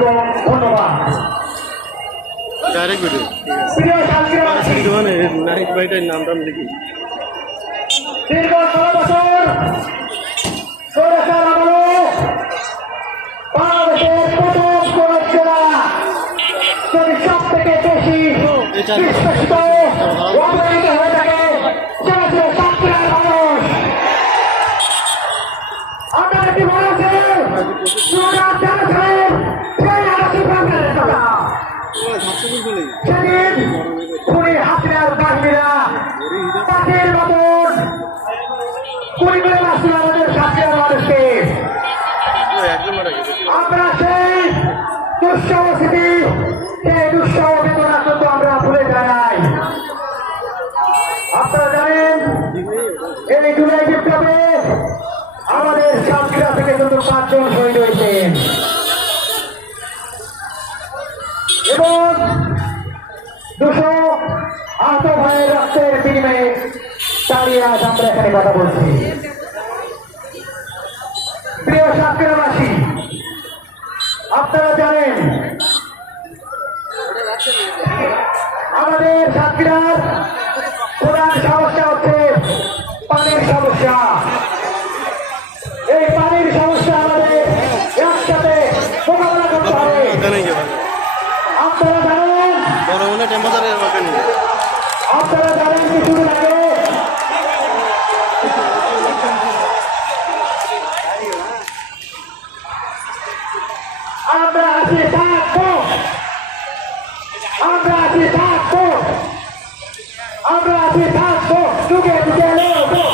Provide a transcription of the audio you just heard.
এবং ধন্যবাদ। প্রিয় সাতক্ষীরাবাসী, দীর্ঘ 16 বছর স্বৈরাচার আমলে বাংলাদেশের প্রথম কোন জেলা যদি সব থেকে বেশি বিশ্বাসিত অবহেলিত হয়ে থাকে সেটা ছিল সাতক্ষীরার মানুষ। আপনারা কি মনে আছে 2004 সালের সেই আবাসিক বাংলাদেশের কথা? সেদিন খুনি হাসিনার বাহিনীরা পাখির মতন কুড়ি করে আসছিল আমাদের সাতক্ষীরার মানুষকে। আমরা সেই দুঃসহ স্মৃতি, সেই দুঃসহ বেদনা কিন্তু আমরা ভুলে যাই নাই। আপনারা জানেন এই জুলাই বিপ্লবে আমাদের সাতক্ষীরা থেকে কিন্তু 5 জন শহীদ হয়েছেন এবং 200 আহত ভাইয়ের রক্তের বিনিময়ে দাঁড়িয়ে আজ আমরা এখানে কথা বলছি। প্রিয় সাতক্ষীরাবাসী, আপনারা জানেন আমাদের সাতক্ষীরার প্রধান সমস্যা হচ্ছে পানির সমস্যা। এই পানির সমস্যা আমাদের একসাথে মোকাবেলা করতে হবে। আপনারা জানেন কিছুদিন আগে আমরা আছি থাকবো, আমরা আছি থাকবো, আমরা আছি থাকবো, যুগে যুগে লড়বো।